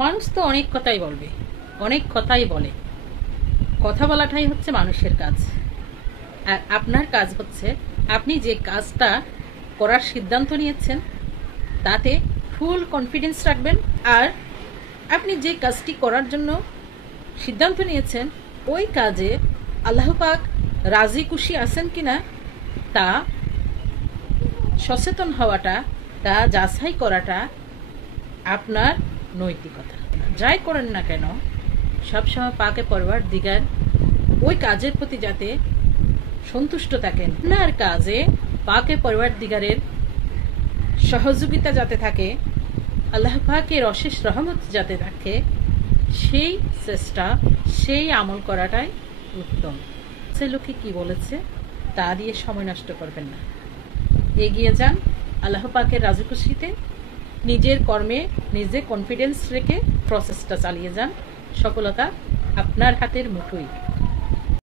মানুষ তো অনেক কথাই বলবে, অনেক কথাই বলে। কথা বলাটাই হচ্ছে মানুষের কাজ। আর আপনার কাজ হচ্ছে আপনি যে কাজটা করার সিদ্ধান্ত নিয়েছেন তাতে ফুল কনফিডেন্স রাখবেন। আর আপনি যে কাজটি করার জন্য সিদ্ধান্ত নিয়েছেন ওই কাজে আল্লাহ পাক রাজি খুশি আছেন কিনা তা সচেতন হওয়াটা, তা যাচাই করাটা আপনার নৈতিকতা। যাই করেন না কেন সবসময় পাকে পরওয়ারদিগার ওই কাজের প্রতি যাতে সন্তুষ্ট থাকেন, আপনার কাজে পাকে পরওয়ারদিগারের সহযোগিতা যাতে থাকে, আল্লাহ পাকের অশেষ রহমত যাতে থাকে, সেই চেষ্টা, সেই আমল করাটাই উত্তম। সে লোকে কি বলেছে তা দিয়ে সময় নষ্ট করবেন না, এগিয়ে যান আল্লাহ পাকের রাজি খুশিতে। নিজের কর্মে নিজে কনফিডেন্স রেখে প্রসেসটা চালিয়ে যান। সফলতা আপনার হাতের মুঠোয়।